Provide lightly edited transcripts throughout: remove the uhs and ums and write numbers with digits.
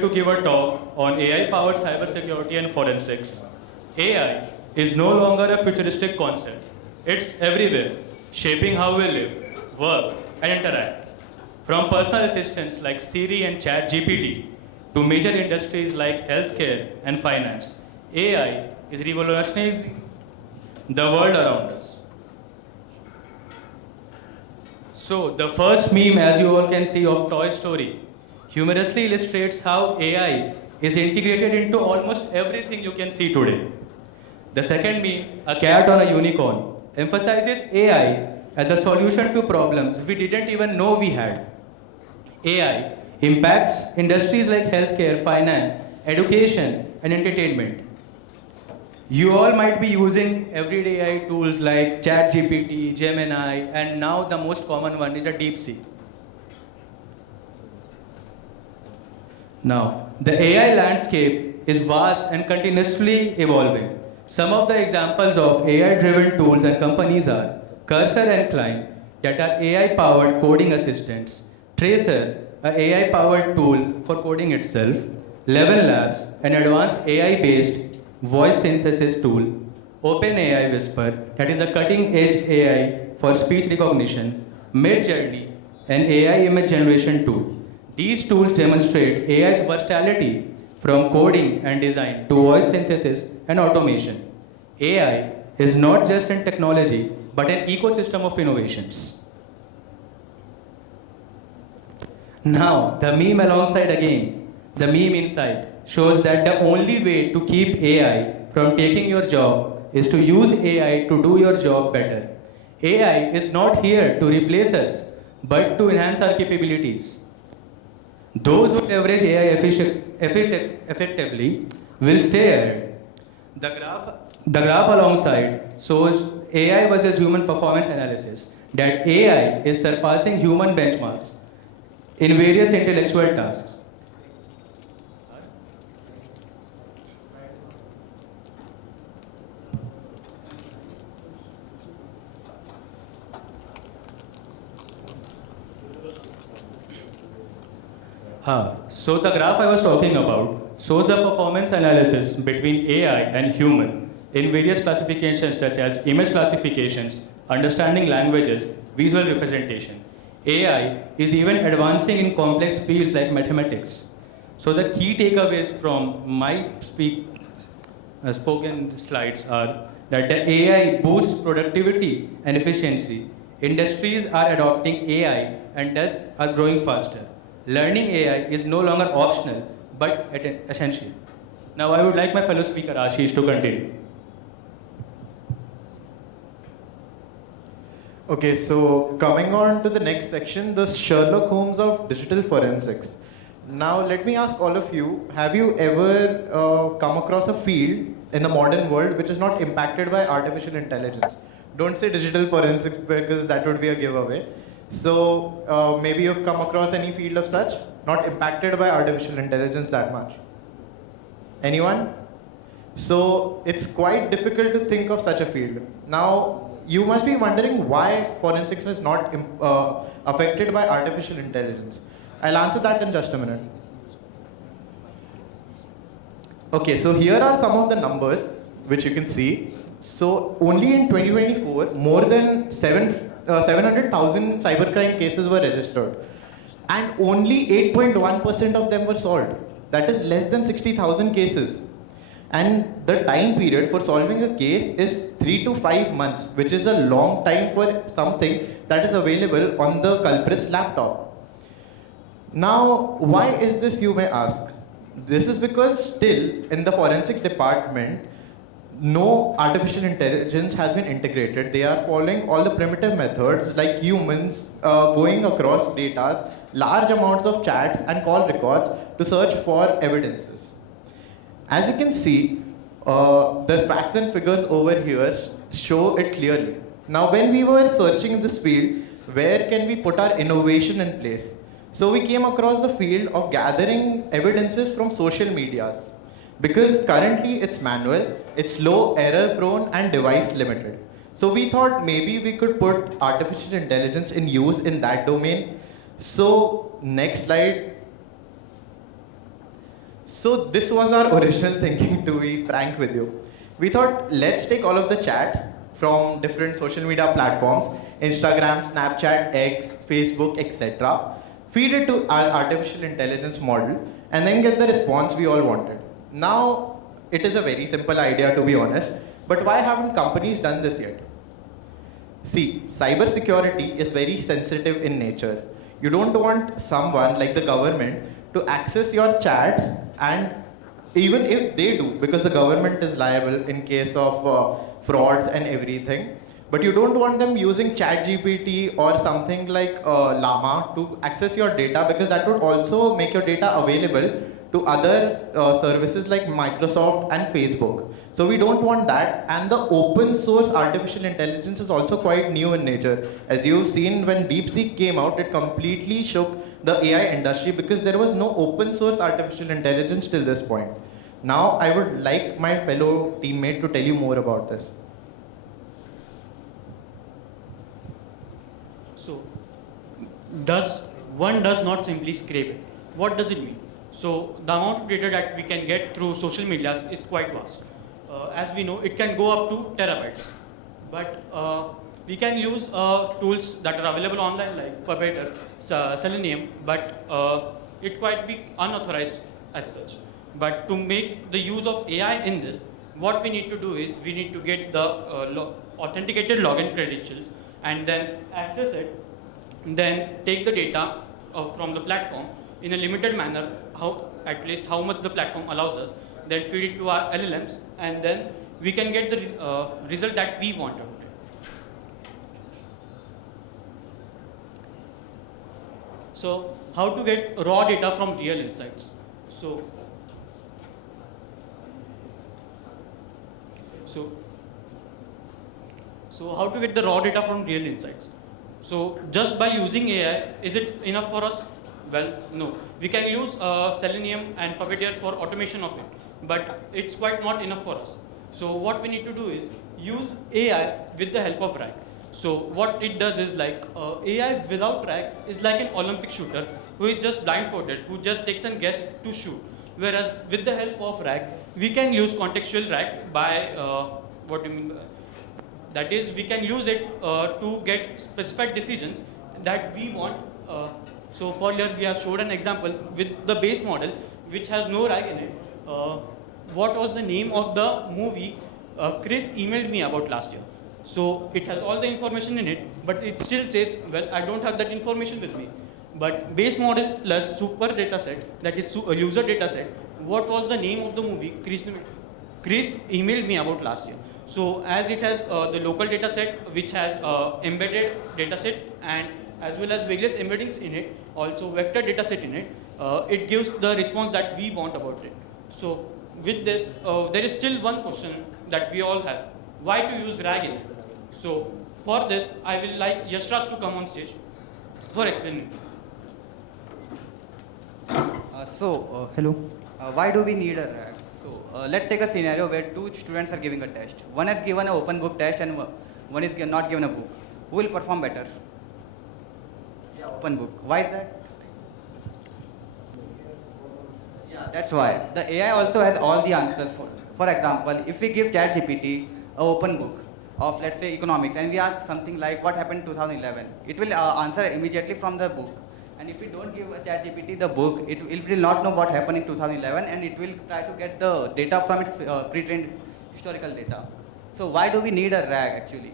here to give a talk on AI-powered cybersecurity and forensics. AI is no longer a futuristic concept. It's everywhere, shaping how we live, work, and interact. From personal assistants like Siri and ChatGPT to major industries like healthcare and finance, AI is revolutionizing the world around us. So, the first meme, as you all can see, of Toy Story humorously illustrates how AI is integrated into almost everything you can see today. The second meme, a cat on a unicorn, emphasizes AI as a solution to problems we didn't even know we had. AI impacts industries like healthcare, finance, education, and entertainment. You all might be using everyday AI tools like ChatGPT, Gemini, and now the most common one is the DeepSeek. Now, the AI landscape is vast and continuously evolving. Some of the examples of AI-driven tools and companies are Cursor and Climb, that are AI-powered coding assistants, Tracer, an AI-powered tool for coding itself, Level Labs, an advanced AI-based voice synthesis tool, OpenAI Whisper, that is a cutting-edge AI for speech recognition, Midjourney, an AI image generation tool. These tools demonstrate AI's versatility from coding and design to voice synthesis and automation. AI is not just in technology, but an ecosystem of innovations. Now, the meme alongside again, the meme inside shows that the only way to keep AI from taking your job is to use AI to do your job better. AI is not here to replace us, but to enhance our capabilities. Those who leverage AI effectively will stay ahead. The graph alongside shows AI versus human performance analysis, that AI is surpassing human benchmarks in various intellectual tasks. So the graph I was talking about shows the performance analysis between AI and human in various classifications such as image classifications, understanding languages, visual representation. AI is even advancing in complex fields like mathematics. So the key takeaways from my spoken slides are that the AI boosts productivity and efficiency. Industries are adopting AI and thus are growing faster. Learning AI is no longer optional, but essential. Now I would like my fellow speaker Ashish to continue. Okay, so coming on to the next section, the Sherlock Holmes of digital forensics. Now let me ask all of you, have you ever come across a field in the modern world which is not impacted by artificial intelligence? Don't say digital forensics because that would be a giveaway. So maybe you've come across any field of such, not impacted by artificial intelligence that much. Anyone? So it's quite difficult to think of such a field. Now you must be wondering why forensics is not affected by artificial intelligence. I'll answer that in just a minute. Okay, so here are some of the numbers which you can see. So only in 2024, more than 700,000 cybercrime cases were registered, and only 8.1% of them were solved. That is less than 60,000 cases. And the time period for solving a case is 3 to 5 months, which is a long time for something that is available on the culprit's laptop. Now, why is this, you may ask? This is because still in the forensic department, no artificial intelligence has been integrated. They are following all the primitive methods like humans going across data, large amounts of chats and call records to search for evidences. As you can see, the facts and figures over here show it clearly. Now, when we were searching in this field, where can we put our innovation in place? So we came across the field of gathering evidences from social medias. Because currently it's manual, it's slow, error prone and device limited. So we thought maybe we could put artificial intelligence in use in that domain. So next slide. So this was our original thinking, to be frank with you. We thought, let's take all of the chats from different social media platforms, Instagram, Snapchat, X, Facebook, etc. Feed it to our artificial intelligence model and then get the response we all wanted. Now, it is a very simple idea, to be honest, but why haven't companies done this yet? See, cybersecurity is very sensitive in nature. You don't want someone like the government to access your chats, and even if they do, because the government is liable in case of frauds and everything, but you don't want them using ChatGPT or something like Llama to access your data, because that would also make your data available to other services like Microsoft and Facebook. So we don't want that. And the open source artificial intelligence is also quite new in nature. As you've seen, when DeepSeek came out, it completely shook the AI industry because there was no open source artificial intelligence till this point. Now I would like my fellow teammate to tell you more about this. So, does one does not simply scrape it? What does it mean? So, the amount of data that we can get through social media is quite vast. As we know, it can go up to terabytes. But we can use tools that are available online like Puppet, Selenium, but it quite be unauthorized as such. But to make the use of AI in this, what we need to do is we need to get the authenticated login credentials and then access it, then take the data from the platform in a limited manner, at least how much the platform allows us, then feed it to our LLMs, and then we can get the result that we want out of it. So, how to get raw data from real insights? So how to get the raw data from real insights? So just by using AI, is it enough for us? Well, no. We can use Selenium and Puppeteer for automation of it, but it's quite not enough for us. So what we need to do is use AI with the help of RAG. So what it does is like AI without RAG is like an Olympic shooter who is just blindfolded, who just takes a guess to shoot. Whereas with the help of RAG, we can use contextual RAG by what do you mean by that? That is, we can use it to get specific decisions that we want. So for here, we have showed an example with the base model, which has no RAG in it. What was the name of the movie Chris emailed me about last year? So it has all the information in it, but it still says, well, I don't have that information with me. But base model plus super data set, that is user data set, what was the name of the movie Chris emailed me about last year? So as it has the local data set, which has embedded data set and as well as various embeddings in it, also vector data set in it, it gives the response that we want about it. So with this, there is still one question that we all have. Why to use RAG in it? So for this, I will like Yashraj to come on stage for explaining. Hello. Why do we need a RAG? Let's take a scenario where two students are giving a test. One has given an open book test and one is not given a book. Who will perform better? Yeah, open book. Why is that? Yeah, that's why. The AI also has all the answers. For example, if we give ChatGPT an open book of, let's say, economics, and we ask something like what happened in 2011, it will answer immediately from the book. And if we don't give a ChatGPT the book, it will not know what happened in 2011, and it will try to get the data from its pre-trained historical data. So why do we need a RAG actually?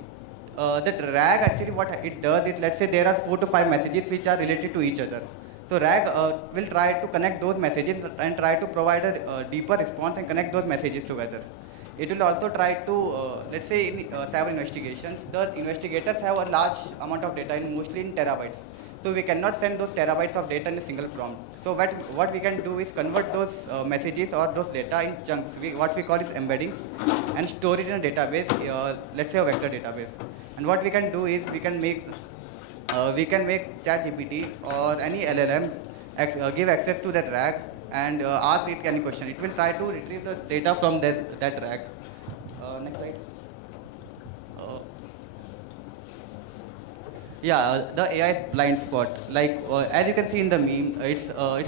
That RAG actually what it does is, let's say there are 4 to 5 messages which are related to each other. So RAG will try to connect those messages and try to provide a deeper response and connect those messages together. It will also try to, let's say in cyber investigations, the investigators have a large amount of data, mostly in terabytes. So we cannot send those terabytes of data in a single prompt. So what we can do is convert those messages or those data in chunks, what we call is embeddings, and store it in a database, let's say a vector database. And what we can do is we can make ChatGPT or any LLM give access to that RAG and ask it any question. It will try to retrieve the data from that RAG. Next slide. Yeah, the AI is blind spot. Like as you can see in the meme, it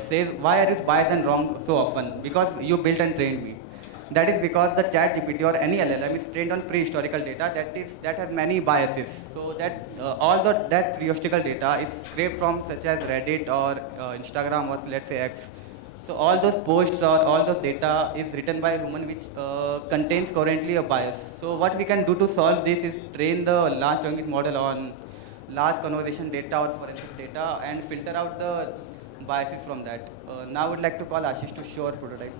says why are you biased and wrong so often? Because you built and trained me. That is because the chat GPT or any LLM is trained on prehistorical data that has many biases. So that that prehistorical data is scraped from such as Reddit or Instagram or let's say X. So all those posts or all those data is written by a human which contains currently a bias. So what we can do to solve this is train the large language model on large conversation data or forensic data and filter out the biases from that. Now I would like to call Ashish to show our prototype.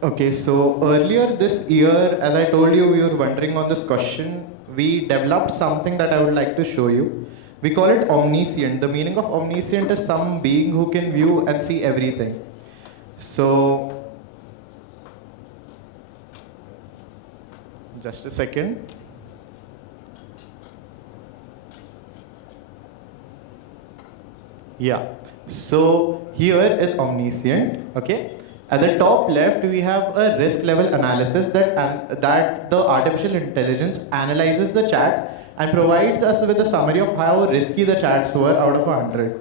Okay, so earlier this year, as I told you, we were wondering on this question. We developed something that I would like to show you. We call it Omniscient. The meaning of Omniscient is some being who can view and see everything. So, just a second. Yeah. So here is Omniscient. Okay. At the top left, we have a risk level analysis that the artificial intelligence analyzes the chats and provides us with a summary of how risky the chats were out of 100.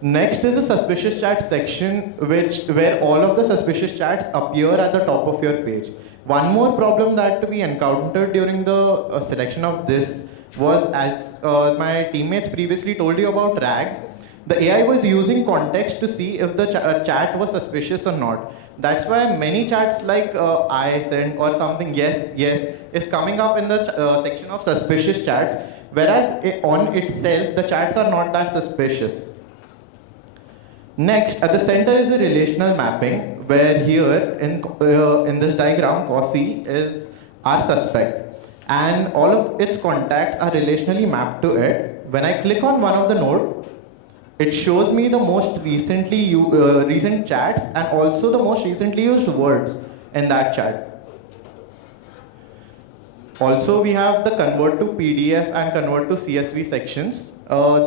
Next is the suspicious chat section, where all of the suspicious chats appear at the top of your page. One more problem that we encountered during the selection of this was, as my teammates previously told you about RAG, the AI was using context to see if the chat was suspicious or not. That's why many chats like I sent or something, yes, yes, is coming up in the section of suspicious chats, whereas on itself, the chats are not that suspicious. Next, at the center is the relational mapping, where here in this diagram, Cossi is our suspect, and all of its contacts are relationally mapped to it. When I click on one of the node, it shows me the most recent chats and also the most recently used words in that chat. Also, we have the convert to PDF and convert to CSV sections.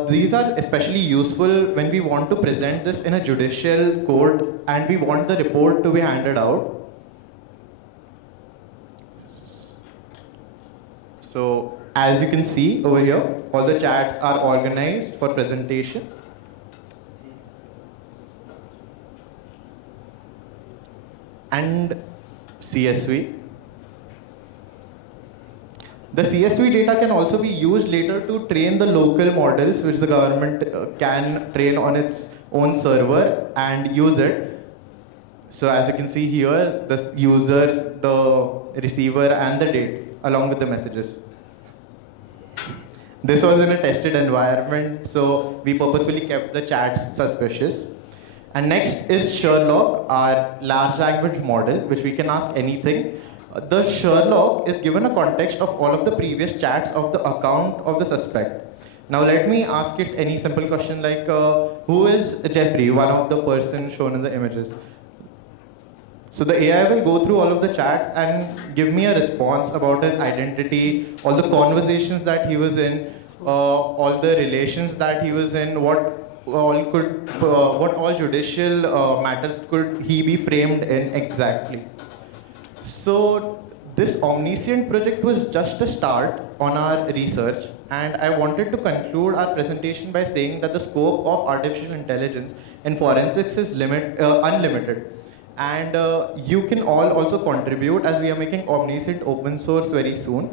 These are especially useful when we want to present this in a judicial court and we want the report to be handed out. So, as you can see over here, all the chats are organized for presentation. And CSV. The CSV data can also be used later to train the local models which the government can train on its own server and use it. So as you can see here, the user, the receiver and the date along with the messages. This was in a tested environment, so we purposefully kept the chats suspicious. And next is Sherlock, our large language model, which we can ask anything. The Sherlock is given a context of all of the previous chats of the account of the suspect. Now let me ask it any simple question like, who is Jeffrey, one of the person shown in the images? So the AI will go through all of the chats and give me a response about his identity, all the conversations that he was in, all the relations that he was in, what all judicial matters could he be framed in exactly. So this Omniscient project was just a start on our research, and I wanted to conclude our presentation by saying that the scope of artificial intelligence in forensics is unlimited. And you can all also contribute, as we are making Omniscient open source very soon.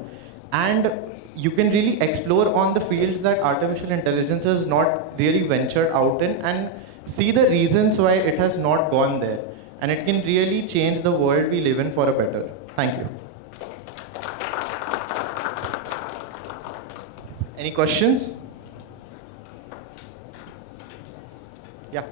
And you can really explore on the fields that artificial intelligence has not really ventured out in and see the reasons why it has not gone there. And it can really change the world we live in for a better. Thank you. Any questions? Yeah.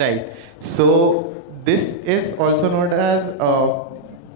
Right. So this is also known as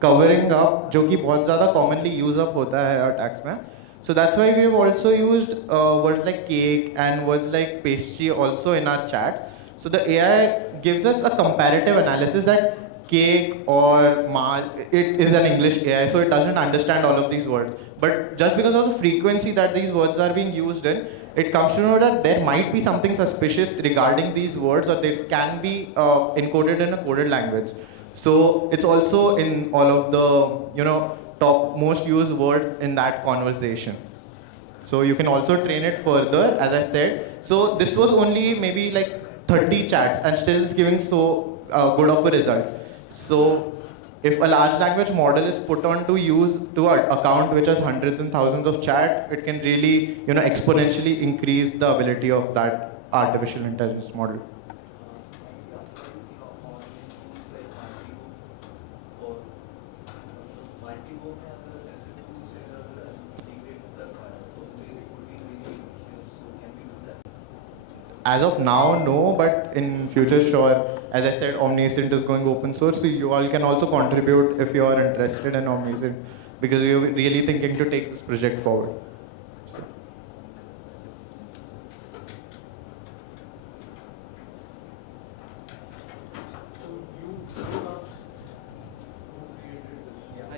covering up, जो कि बहुत ज़्यादा commonly use up होता है attacks में. So that's why we've also used words like cake and words like pastry also in our chats. So the AI gives us a comparative analysis that cake or mal, it is an English AI, so it doesn't understand all of these words. But just because of the frequency that these words are being used in, it comes to know that there might be something suspicious regarding these words, or they can be encoded in a coded language. So it's also in all of the top most used words in that conversation. So you can also train it further, as I said. So this was only maybe like 30 chats and still is giving so good of a result. So if a large language model is put on to use to an account which has hundreds and thousands of chat, it can really exponentially increase the ability of that artificial intelligence model. As of now, no, but in future, sure. As I said, Omniscient is going open source, so you all can also contribute if you are interested in Omniscient, because we are really thinking to take this project forward. So.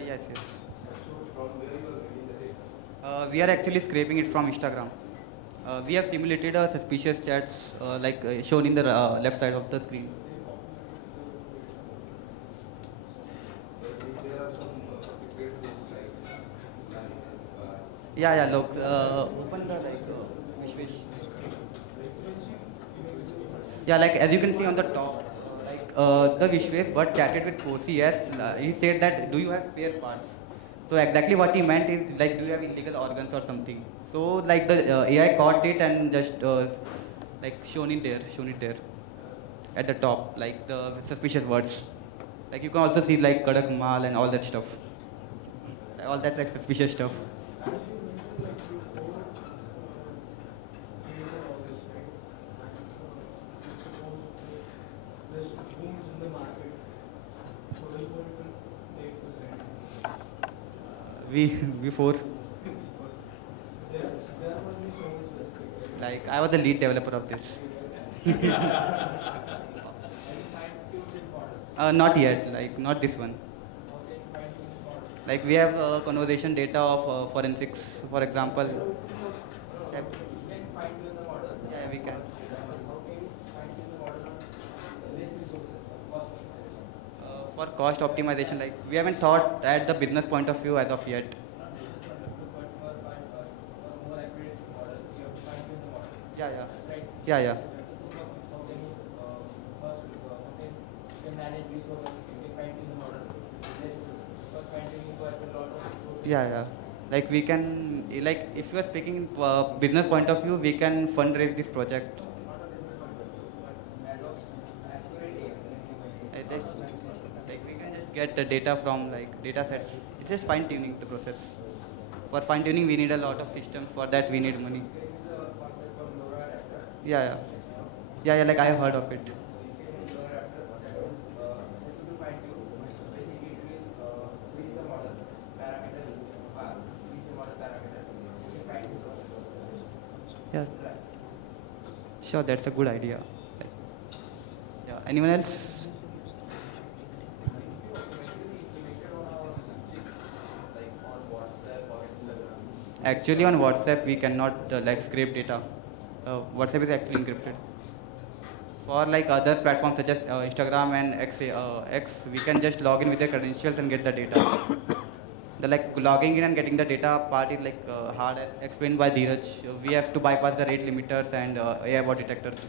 Yes, yes. We are actually scraping it from Instagram. We have simulated suspicious chats shown in the left side of the screen. Yeah, look, open the Vishwesh. Yeah, like as you can see on the top, the Vishwesh but chatted with Kosi. Yes, he said that, do you have spare parts? So exactly what he meant is like, do you have illegal organs or something? So like the AI caught it and just shown it there at the top, like the suspicious words. Like you can also see like Kadak Mal and all that stuff. All that like suspicious stuff. Before. Like I was the lead developer of this. Not yet, like not this one. Like we have conversation data of forensics, for example. Yeah, we can. For cost optimization, like we haven't thought at the business point of view as of yet. Yeah. Yeah. Like we can, like if you are speaking business point of view, we can fundraise this project. Like we can just get the data from like data sets. It's just fine tuning the process. For fine tuning, we need a lot of systems. For that, we need money. Yeah. Like I have heard of it. Yeah. Sure, that's a good idea. Yeah. Anyone else? Actually, on WhatsApp, we cannot scrape data. WhatsApp is actually encrypted. For like other platforms such as Instagram and X, we can just log in with the credentials and get the data. The logging in and getting the data part is hard, as explained by Dhiraj. We have to bypass the rate limiters and AI bot detectors.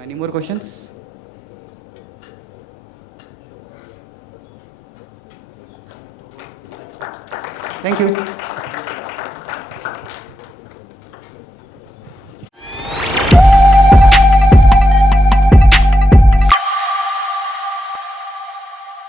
Any more questions? Thank you.